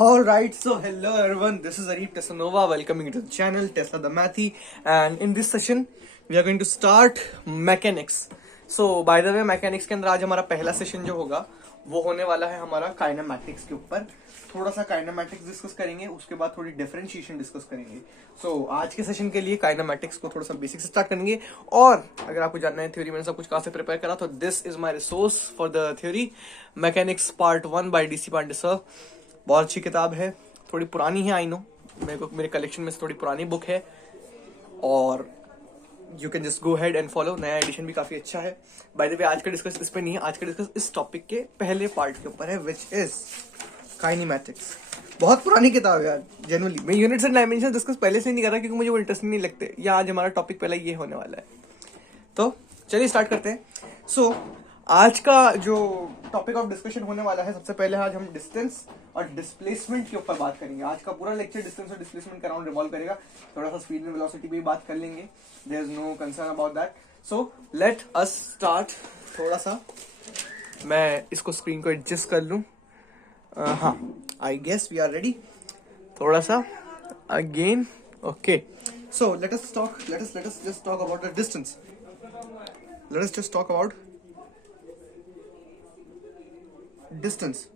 Alright, so hello everyone, this is Arif Tesanova welcoming you to the channel Tesla the Mathy, and in this session we are going to start mechanics. So by the way, mechanics के अंदर आज हमारा पहला session जो होगा वो होने वाला है हमारा काइनेमैटिक्स के ऊपर. थोड़ा सा काइनेमैटिक्स डिस्कस करेंगे, उसके बाद थोड़ी डिफरेंशिएशन डिस्कस करेंगे. सो आज के सेशन के लिए काइनेमैटिक्स को थोड़ा सा बेसिक से स्टार्ट करेंगे. और अगर आपको जानना है थ्योरी मैंने सब कुछ कहाँ से प्रिपेयर करा, तो this is my resource for the theory, mechanics part 1 by DC Pandey sir. बहुत अच्छी किताब है, थोड़ी पुरानी है, आई नो, मेरे कलेक्शन में से थोड़ी पुरानी बुक है, और you can just go head and follow. नया एडिशन भी काफी अच्छा है. बाय द वे, आज का डिस्कस इस पे नहीं है, आज का डिस्कस इस टॉपिक के पहले पार्ट के ऊपर है, विच इज काइनेमैटिक्स. बहुत पुरानी किताब है यार, जेन्युइनली. मैं यूनिट्स एंड डायमेंशन डिस्कस पहले से नहीं कर रहा क्योंकि मुझे वो इंटरेस्टिंग नहीं लगते. या आज हमारा टॉपिक पहले ये होने वाला है, तो चलिए स्टार्ट करते हैं. सो आज का जो टॉपिक ऑफ डिस्कशन होने वाला है, सबसे पहले आज हम डिस्टेंस और डिस्प्लेसमेंट के ऊपर बात करेंगे. आज का पूरा लेक्चर डिस्टेंस और डिस्प्लेसमेंट का राउंड रिवॉल्व करेगा. थोड़ा सा स्पीड एंड वेलोसिटी पे भी बात कर लेंगे, there is no concern about that. So let us start. थोड़ा सा मैं इसको स्क्रीन को एडजस्ट कर लूं. हाँ, I guess we are ready. थोड़ा सा again, okay. So let us just talk about the distance. Let us just talk about distance.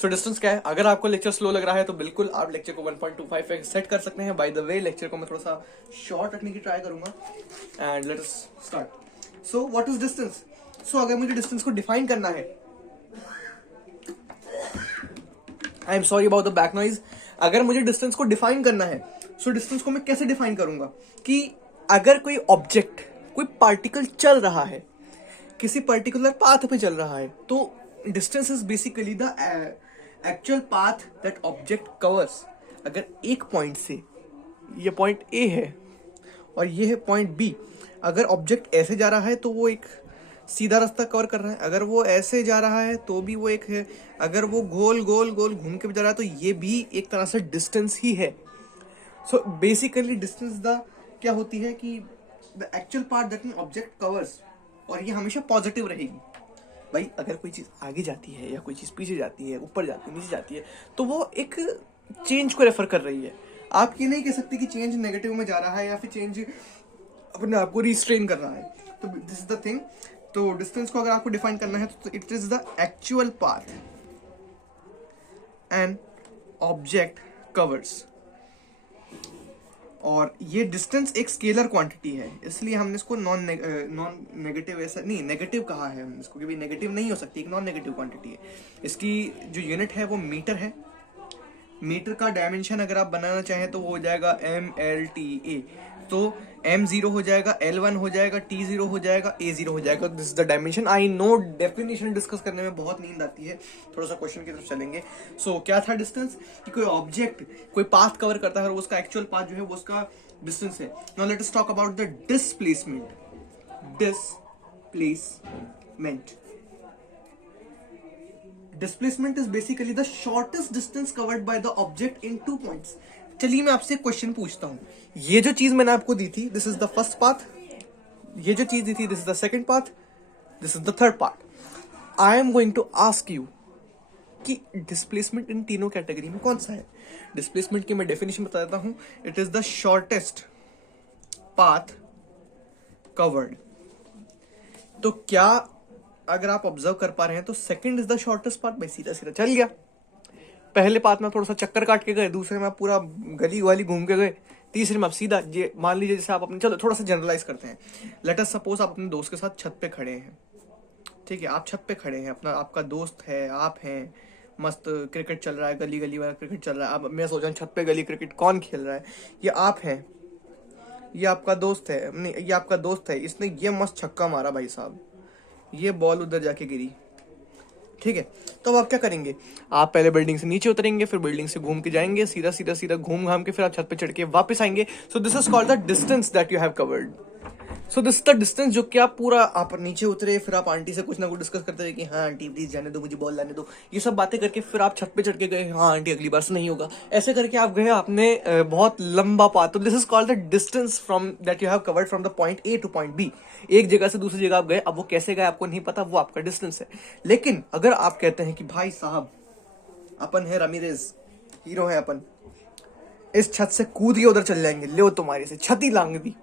So distance क्या है? अगर आपको लेक्चर स्लो लग रहा है तो बिल्कुल आप लेक्चर को 1.25 पे सेट कर सकते हैं. बाय द वे, लेक्चर को मैं थोड़ा सा शॉर्ट रखने की ट्राई करूंगा. And let us start. So what is distance? So अगर मुझे डिस्टेंस को डिफाइन करना है, I am sorry about the back noise. अगर मुझे डिस्टेंस को डिफाइन करना है, सो डिस्टेंस को मैं कैसे डिफाइन करूंगा कि अगर कोई ऑब्जेक्ट, कोई पार्टिकल चल रहा है, किसी पर्टिकुलर पाथ पे चल रहा है, तो distance is basically the actual path that object covers. अगर एक पॉइंट से, ये पॉइंट A है और ये है पॉइंट B, अगर ऑब्जेक्ट ऐसे जा रहा है तो वो एक सीधा रास्ता कवर कर रहा है. अगर वो ऐसे जा रहा है तो भी वो एक है. अगर वो गोल गोल गोल घूम के जा रहा है तो ये भी एक तरह से डिस्टेंस ही है. सो बेसिकली डिस्टेंस द क्या होती है कि the actual part that an object covers, और ये हमेशा पॉजिटिव रहेगी. भाई अगर कोई चीज आगे जाती है या कोई चीज पीछे जाती है, ऊपर जाती है, नीचे जाती है, तो वो एक चेंज को रेफर कर रही है. आप ये नहीं कह सकते कि चेंज नेगेटिव में जा रहा है या फिर चेंज अपने आप को रिस्ट्रेन कर रहा है. तो दिस इज द थिंग. तो डिस्टेंस को अगर आपको डिफाइन करना है तो it is the actual path and object covers. और ये डिस्टेंस एक स्केलर क्वांटिटी है, इसलिए हमने इसको नॉन नेगेटिव, ऐसा नहीं, नेगेटिव कहा है हमने इसको, क्योंकि नेगेटिव नहीं हो सकती, एक नॉन नेगेटिव क्वांटिटी है. इसकी जो यूनिट है वो मीटर है. मीटर का डायमेंशन अगर आप बनाना चाहें तो वो हो जाएगा MLTA. तो M0 हो जाएगा, L1 हो जाएगा, T0 हो जाएगा, A0 हो जाएगा. This is the dimension. I know definition discuss करने में बहुत नींद आती है, थोड़ा सा क्वेश्चन की तरफ चलेंगे. सो क्या था डिस्टेंस? कि कोई ऑब्जेक्ट कोई पाथ कवर करता है और उसका एक्चुअल पाथ जो है वो उसका डिस्टेंस है. Now let us talk about the displacement. Displacement Displacement is basically the shortest distance covered by the object in 2 points. चलिए मैं आपसे क्वेश्चन पूछता हूं. ये जो चीज मैंने आपको दी थी, this is the first path. ये जो चीज दी थी, this is the second path. This is the third path. I am going to ask you कि डिस्प्लेसमेंट इन तीनों कैटेगरी में कौन सा है. डिस्प्लेसमेंट की मैं डेफिनेशन बता देता हूं. It is the shortest path covered. तो क्या अगर आप ऑब्जर्व कर पा रहे हैं तो second is the shortest path. भाई सीधा सीधा चल गया. पहले पाथ में थोड़ा सा चक्कर काट के गए, दूसरे में आप पूरा गली वाली घूम के गए, तीसरे में आप सीधा, ये मान लीजिए जैसे आप अपने, चलो थोड़ा सा जनरलाइज करते हैं. लेट अस सपोज आप अपने दोस्त के साथ छत पे खड़े हैं. ठीक है, आप छत पे खड़े हैं, अपना आपका दोस्त है, आप हैं, मस्त क्रिकेट चल रहा है, गली गली वाला क्रिकेट चल रहा है. अब मैं सोच रहा हूँ छत पे गली क्रिकेट कौन खेल रहा है. ये आप हैं, ये आपका दोस्त है, नहीं ये आपका दोस्त है, इसने ये मस्त छक्का मारा भाई साहब, ये बॉल उधर जाके गिरी. ठीक है, तो अब आप क्या करेंगे? आप पहले बिल्डिंग से नीचे उतरेंगे, फिर बिल्डिंग से घूम के जाएंगे, सीधा सीधा सीधा घूम घाम के फिर आप छत पे चढ़ के वापस आएंगे. So this is called the distance that you have covered. So this the distance जो कि आप पूरा, आप नीचे उतरे, फिर आप आंटी से कुछ ना कुछ डिस्कस करते रहे कि हाँ आंटी प्लीज जाने दो, मुझे बॉल लाने दो, ये सब बातें करके फिर आप छत पे चढ़ के गए, हाँ आंटी अगली बार से नहीं होगा, ऐसे करके आप गए, आपने बहुत लंबा पाथ. तो this is called the distance from that you have covered from the point A two point B. एक जगह से दूसरी जगह आप गए, अब वो कैसे गए आपको नहीं पता, वो आपका डिस्टेंस है. लेकिन अगर आप कहते हैं कि भाई साहब अपन है रमीरेज, हीरो है अपन, इस छत से कूद के उधर चल जाएंगे, ले तुम्हारी से छत ही लांग दी,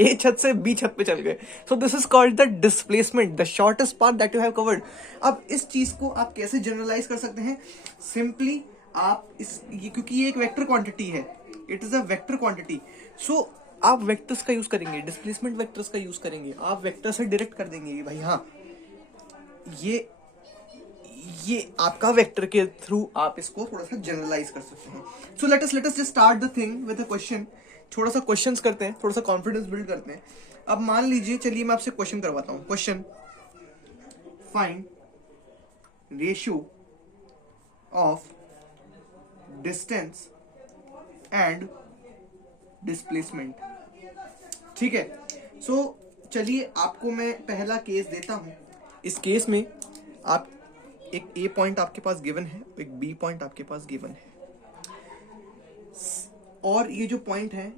ए छत से बी छत पे चल गए। So this is called the displacement, the shortest path that you have covered. अब इस चीज को आप कैसे जनरलाइज कर सकते हैं? सिंपली आप क्योंकि ये एक वेक्टर क्वांटिटी है, it is a vector quantity, so आप वेक्टर्स का यूज करेंगे, डिस्प्लेसमेंट वेक्टर्स का यूज करेंगे, आप वेक्टर से डायरेक्ट कर देंगे कि भाई हाँ ये आपका वेक्टर के थ्रू आप इसको थोड़ा सा जनरलाइज कर सकते हैं। सो let us just start the thing with a question. थोड़ा सा क्वेश्चंस करते हैं, थोड़ा सा कॉन्फिडेंस बिल्ड करते हैं। अब मान लीजिए, चलिए मैं आपसे क्वेश्चन करवाता हूं। Question, find ratio of distance and displacement. ठीक है, सो चलिए आपको मैं पहला केस देता हूं। इस केस में आप एक ए पॉइंट आपके पास गिवन है, एक बी पॉइंट आपके पास गिवन है, और ये जो पॉइंट है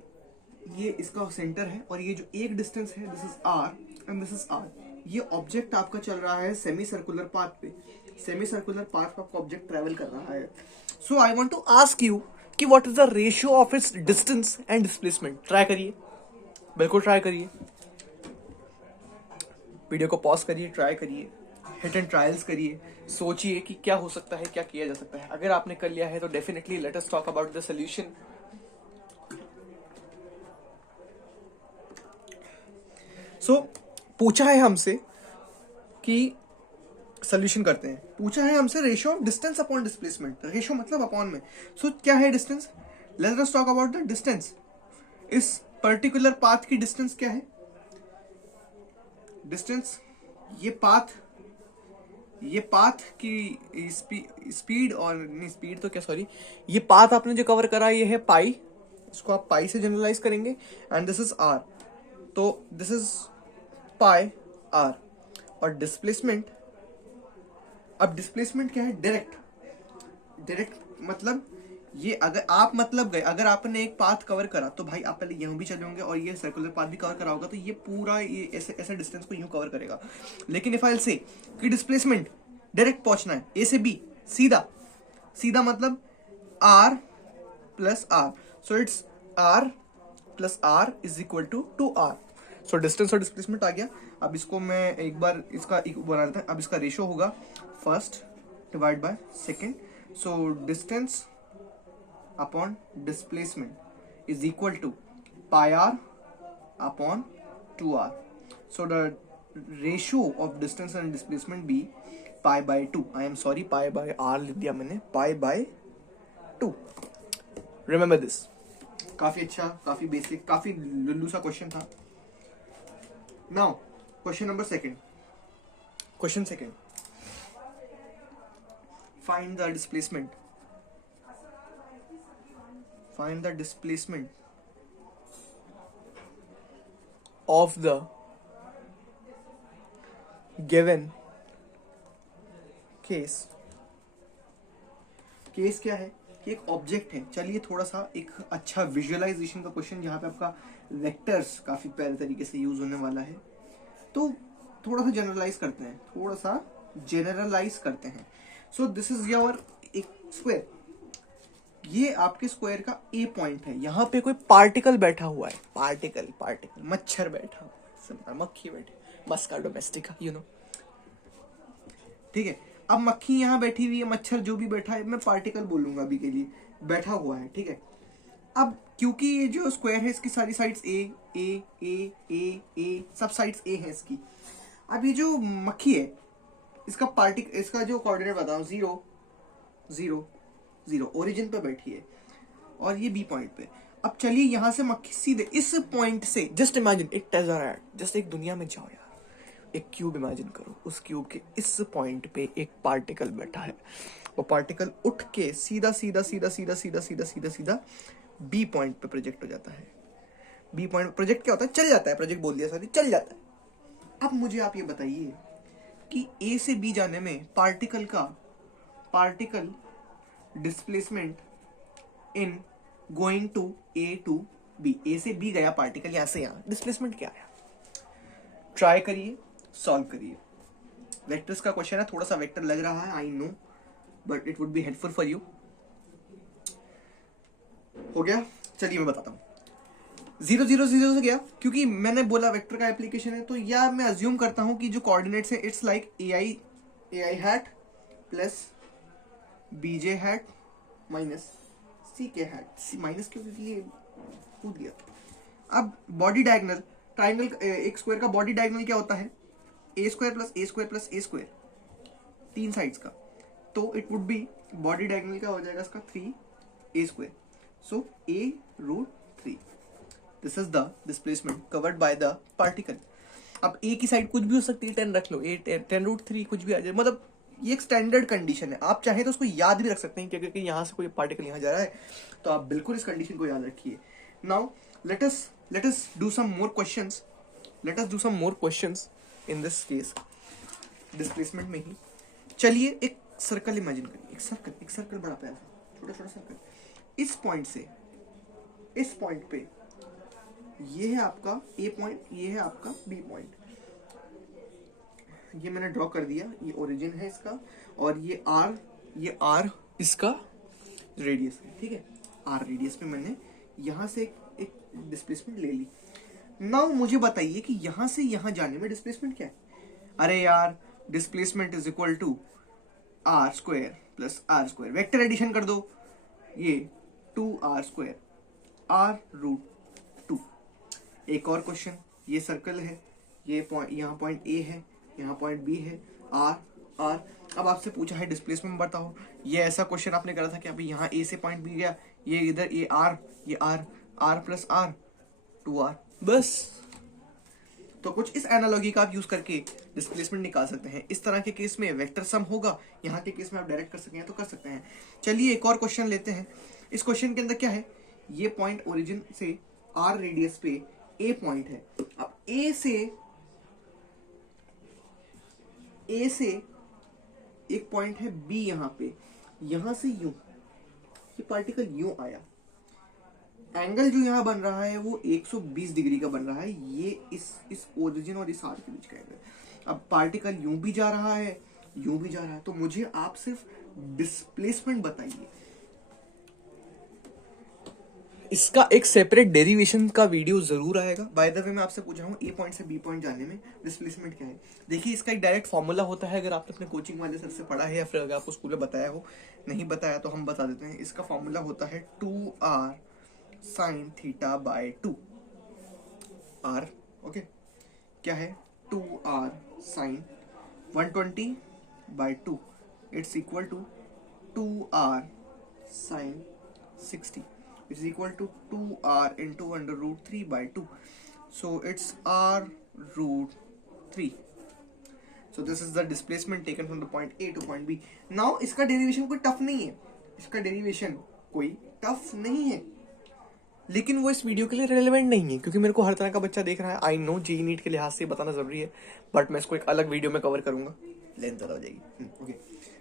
ये इसका सेंटर है, और ये जो एक डिस्टेंस है this is R and this is R. ये ऑब्जेक्ट आपका चल रहा है सेमी सर्कुलर पाथ पे, सेमी सर्कुलर पाथ पे आपका ऑब्जेक्ट ट्रेवल कर रहा है। So I want to ask you कि what is the ratio of its distance and displacement. Try करिए, बिल्कुल ट्राई करिए, वीडियो को पॉज करिए, ट्राई करिए, हिट एंड ट्रायल्स करिए, सोचिए कि क्या हो सकता है, क्या किया जा सकता है। अगर आपने कर लिया है तो definitely let us talk about the solution. So पूछा है हमसे कि सॉल्यूशन करते हैं, पूछा है हमसे ratio of distance upon displacement. Ratio मतलब अपॉन में, सो क्या है distance? Let us talk about the distance. इस पर्टिकुलर पाथ की डिस्टेंस क्या है? डिस्टेंस, ये पाथ की स्पीड, और नहीं स्पीड तो क्या, सॉरी, ये पाथ आपने जो कवर करा ये है पाई, इसको आप पाई से जनरलाइज करेंगे, एंड दिस इज आर, तो दिस इज पाई आर। और डिस्प्लेसमेंट, अब डिस्प्लेसमेंट क्या है? डायरेक्ट मतलब ये, अगर आप मतलब गए, अगर आपने एक पाथ कवर करा तो भाई आप पहले यूं भी चले होंगे और ये सर्कुलर पाथ भी कवर करा होगा, तो ये पूरा ये ऐसे डिस्टेंस को यूं कवर करेगा। लेकिन इफ आई से कि डिस्प्लेसमेंट डायरेक्ट पहुंचना है ए से बी, सीधा मतलब R plus R, so it's R plus R is equal to R. सो डिस्टेंस और डिस्प्लेसमेंट आ गया। अब इसको मैं एक बार इसका बना देता हूं। अब इसका रेशियो होगा first divide by second, so distance upon displacement is equal to pi r upon 2r. So the ratio of distance and displacement be pi by 2. I am sorry, pi by r लिख दिया मैंने, pi by 2. Remember this. काफी अच्छा, काफी basic, काफी Lulu सा question था। Now question number second. Find the displacement. Find the displacement of the given case. Case क्या है कि एक ऑब्जेक्ट है। चलिए थोड़ा सा एक अच्छा विजुअलाइजेशन का क्वेश्चन, जहां पे आपका वेक्टर्स काफी प्यारे तरीके से यूज होने वाला है, तो थोड़ा सा जनरलाइज करते हैं। सो दिस इज योर एक स्क्वायर, ये आपके स्क्वायर का ए पॉइंट है। यहां पे कोई पार्टिकल बैठा हुआ है, पार्टिकल मच्छर बैठा हुआ है, मक्खी बैठी, मस्का डोमेस्टिका, यू नो, ठीक है। अब मक्खी यहां बैठी हुई है, मच्छर जो भी बैठा है, मैं पार्टिकल बोलूंगा अभी के लिए, बैठा हुआ है, ठीक है। अब क्योंकि ये जो स्क्वायर है इसकी सारी साइड्स ए सब साइड्स ए है इसकी। अब ये जो मक्खी है इसका जो कोऑर्डिनेट बताऊं, 0 0 ओरिजिन पे बैठी है और ये बी पॉइंट पे। अब चलिए यहां से मक्खी सीधे इस पॉइंट से, जस्ट इमेजिन एक टेज़राइड, जस्ट एक दुनिया में जाओ यार, एक क्यूब इमेजिन करो, उस क्यूब के इस पॉइंट पे एक पार्टिकल बैठा है, वो पार्टिकल उठ के सीधा बी पॉइंट पे प्रोजेक्ट हो जाता है। बी पॉइंट प्रोजेक्ट क्या होता है? चल जाता है, प्रोजेक्ट बोल दिया सॉरी, चल जाता है। अब मुझे आप ये बताइए कि ए से बी जाने में particle displacement in going to A to B, A से बी गया पार्टिकल, यहां से यहां, डिस्प्लेसमेंट क्या आया? ट्राई करिए, सॉल्व करिए। वेक्टर्स का क्वेश्चन है, थोड़ा सा वेक्टर लग रहा है, I know, but it would be helpful for you. हो गया, चलिए मैं बताता हूँ। 0 0 0 से गया, क्योंकि मैंने बोला वेक्टर का एप्लीकेशन है, तो या मैं अज्यूम करता हूं कि जो कोऑर्डिनेट्स है it's like ai hat plus bj hat minus ck hat. Minus क्यों, क्योंकि ये कूद गया। अब बॉडी डायगोनल ट्राइंगल, एक स्क्वायर का बॉडी डायगोनल क्या होता है, ए स्क्वायर प्लस ए स्क्वायर प्लस ए स्क्वायर, तीन साइड्स का। तो it would B body diagonal क्या हो जाएगा इसका 3a square, so a√3। This is the displacement covered by the particle. अब ए की साइड कुछ भी हो सकती है, 10 रख लो, 10√3 कुछ भी आ जाए, मतलब ये एक स्टैंडर्ड कंडीशन है। आप चाहे तो उसको याद भी रख सकते हैं, क्योंकि यहाँ से कोई पार्टिकल यहाँ जा रहा है, तो आप बिल्कुल इस कंडीशन को याद रखिए। Now let us do some more questions, in this case displacement में ही। चलिए एक सर्कल इमेजिन करिए, एक सर्कल बड़ा प्यारा छोटा छोटा सर्कल। इस पॉइंट से इस पॉइंट पे ये है आपका ए पॉइंट, ये है आपका बी पॉइंट। ये मैंने ड्रॉ कर दिया, ये ओरिजिन है इसका, और ये आर इसका रेडियस है, ठीक है। आर रेडियस में मैंने यहां से एक डिस्प्लेसमेंट ले ली। नाउ मुझे बताइए कि यहां से यहां जाने में डिस्प्लेसमेंट क्या है। अरे यार, displacement is equal to R square plus R square, vector addition कर दो, ये 2r स्क्वायर r√2। एक और क्वेश्चन, ये सर्कल है, ये पॉइंट, यहाँ पॉइंट ए है, यहाँ पॉइंट बी है, आर। अब आपसे पूछा है डिस्प्लेसमेंट बताओ। ये ऐसा क्वेश्चन आपने करा था कि अभी यहाँ ए से पॉइंट बी गया, ये इधर ये आर प्लस आर 2r, बस। तो कुछ इस एनालॉजी का आप यूज करके डिस्प्लेसमेंट निकाल सकते हैं। इस तरह के केस में वेक्टर सम होगा, यहाँ के केस में आप डायरेक्ट कर सकते हैं तो कर सकते हैं। चलिए एक और क्वेश्चन लेते हैं। इस क्वेश्चन के अंदर क्या है, ये पॉइंट ओरिजिन से आर रेडियस पे ए पॉइंट है। अब ए से एक पॉइंट है बी यहाँ पे, यहां से यूं ये पार्टिकल यूं आया, एंगल जो यहाँ बन रहा है वो 120 डिग्री का बन रहा है, ये इस ओरिजिन और इस आर के बीच का एंगल। अब पार्टिकल यूं भी जा रहा है, यूं भी जा रहा है, तो मुझे आप सिर्फ डिस्प्लेसमेंट बताइए। इसका एक सेपरेट डेरिवेशन का वीडियो जरूर आएगा। बाय द वे मैं आपसे पूछ रहा हूँ ए पॉइंट से बी पॉइंट जाने में डिस्प्लेसमेंट क्या है। देखिए इसका एक डायरेक्ट फॉर्मूला होता है, अगर आपने अपने कोचिंग वाले सर से पढ़ा है या फिर अगर आपको स्कूल में बताया हो, नहीं बताया तो हम बता देते हैं। इसका फॉर्मूला होता है 2r sine theta by 2। r okay, क्या है 2r sine 120 by 2, it's equal to 2r sine 60, which is equal to 2r into under√3 by 2. So it's r√3. So this is the displacement taken from the point A to point B. Now इसका derivation कोई tough नहीं है, लेकिन वो इस video के लिए relevant नहीं है, क्योंकि मेरे को हर तरह का बच्चा देख रहा है। आई नो जेईई नीट के लिहाज से बताना जरूरी है, बट मैं इसको एक अलग वीडियो में कवर करूंगा, लेंथ ज्यादा हो जाएगी। ओके,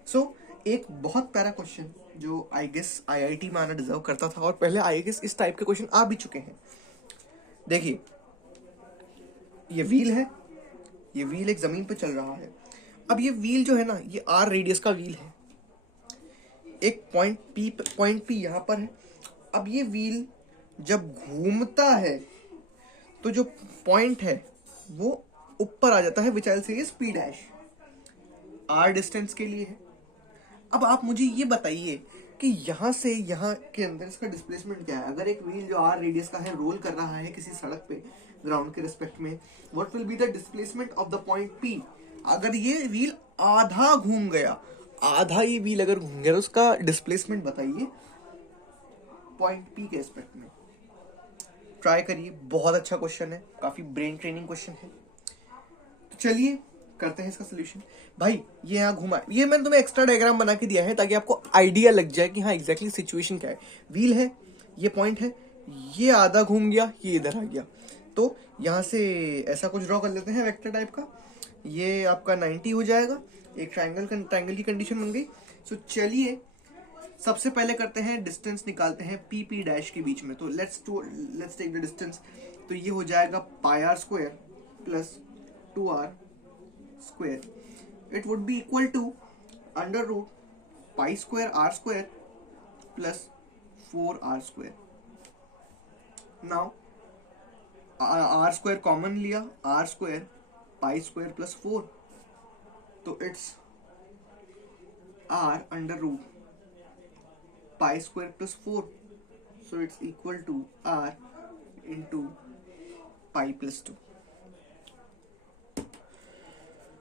सो एक बहुत प्यारा क्वेश्चन जो आई गेस आईआईटी में आना डिजर्व करता था, और पहले आई गेस इस टाइप के क्वेश्चन आ भी चुके हैं। देखिए ये व्हील है, ये व्हील एक जमीन पे चल रहा है। अब ये व्हील जो है ना, ये आर रेडियस का व्हील है, एक पॉइंट पी यहाँ पर है। अब ये व्हील जब घूमता है तो जो पॉइंट है वो ऊपर आ जाता है, विच आई से पी डैश, आर डिस्टेंस के लिए है। अब आप मुझे ये बताइए कि यहां से यहां के अंदर इसका डिस्प्लेसमेंट क्या है। अगर एक व्हील जो आर रेडियस का है रोल कर रहा है किसी सड़क पे ग्राउंड के रिस्पेक्ट में, what will be the displacement of the point P. अगर ये व्हील आधा घूम गया, आधा ये व्हील अगर घूम गया, तो उसका डिस्प्लेसमेंट बताइए पॉइंट पी के रिस्पेक्ट में। ट्राई करिए, बहुत अच्छा क्वेश्चन है, काफी ब्रेन ट्रेनिंग क्वेश्चन है। तो चलिए करते हैं इसका सोल्यूशन। भाई ये यहाँ घुमा, ये मैंने तुम्हें एक्स्ट्रा डायग्राम बना के दिया है ताकि आपको आइडिया लग जाए कि हाँ एग्जैक्टली सिचुएशन क्या है। व्हील है, ये पॉइंट है, ये आधा घूम गया, ये इधर आ गया, तो यहाँ से ऐसा कुछ ड्रॉ कर लेते हैं वेक्टर टाइप का। ये आपका 90 हो जाएगा, एक ट्राइंगल की कंडीशन बन गई। सो चलिए सबसे पहले करते हैं डिस्टेंस निकालते हैं पी पी डैश के बीच में। तो लेट्स टेक द डिस्टेंस। तो ये हो जाएगा pi r square plus 2r square, it would be equal to under root pi square r square plus 4r square. Now r square common लिया, r square pi square plus 4, तो it's r under root pi square plus 4, so it's equal to r into pi plus 2.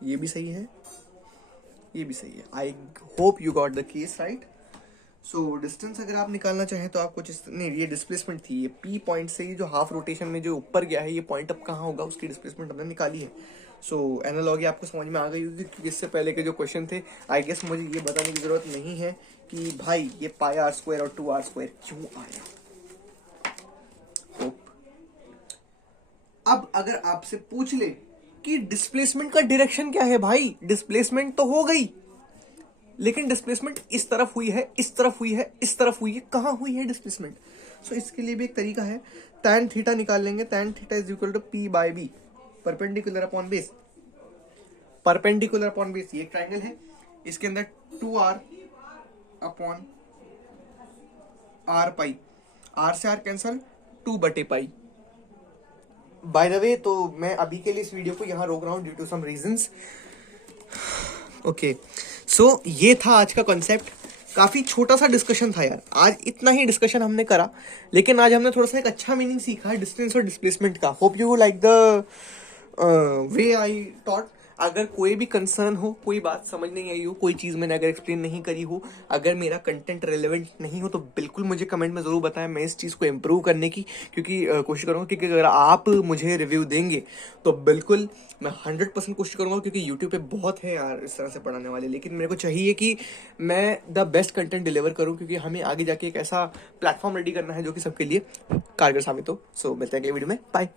ये भी सही है, ये भी सही है. I hope you got the case right. So distance अगर आप निकालना चाहें तो आपको नहीं, ये डिस्प्लेसमेंट थी, ये पी पॉइंट से ही जो हाफ रोटेशन में जो ऊपर गया है, ये पॉइंट अब कहाँ होगा, उसकी डिस्प्लेसमेंट हमने निकाली है. सो एनालॉजी आपको समझ में आ गई होगी, क्योंकि इससे पहले के जो क्वेश्चन थे आई गेस मुझे ये बताने की जरूरत नहीं है कि भाई ये पाई आर स्क्वायर और 2r स्क्वायर क्यों आया. होप. अब अगर आपसे पूछ ले कि डिस्प्लेसमेंट का डायरेक्शन क्या है, भाई डिस्प्लेसमेंट तो हो गई, लेकिन डिस्प्लेसमेंट इस तरफ हुई है, इस तरफ हुई है, इस तरफ हुई है, कहां हुई है डिस्प्लेसमेंट. सो इसके लिए भी एक तरीका है, tan थीटा निकाल लेंगे. tan theta is equal to p by b, perpendicular upon base. Perpendicular upon base ये एक ट्राइंगल है, इसके अंदर 2r upon r pi, r से r कैंसल, 2/पाई. बाय द वे, तो मैं अभी के लिए इस वीडियो को यहां रोक रहा हूं due to some reasons. Okay, so ये था आज का कॉन्सेप्ट. काफी छोटा सा डिस्कशन था यार, आज इतना ही डिस्कशन हमने करा, लेकिन आज हमने थोड़ा सा एक अच्छा मीनिंग सीखा है डिस्टेंस और डिस्प्लेसमेंट का. Hope you like the way I taught. अगर कोई भी कंसर्न हो, कोई बात समझ नहीं आई हो, कोई चीज मैंने अगर एक्सप्लेन नहीं करी हो, अगर मेरा कंटेंट रेलेवेंट नहीं हो, तो बिल्कुल मुझे कमेंट में जरूर बताएं. मैं इस चीज को इम्प्रूव करने की क्योंकि कोशिश करूंगा, क्योंकि अगर आप मुझे रिव्यू देंगे तो बिल्कुल मैं 100% कोशिश करूंगा, क्योंकि यूट्यूब पे बहुत है यार इस तरह से पढ़ाने वाले, लेकिन मेरे को चाहिए कि मैं द बेस्ट कंटेंट डिलीवर करूं, क्योंकि हमें आगे जाके एक ऐसा प्लेटफॉर्म रेडी करना है जो कि सबके लिए कारगर साबित हो. सो मिलते हैं अगले वीडियो में. बाय.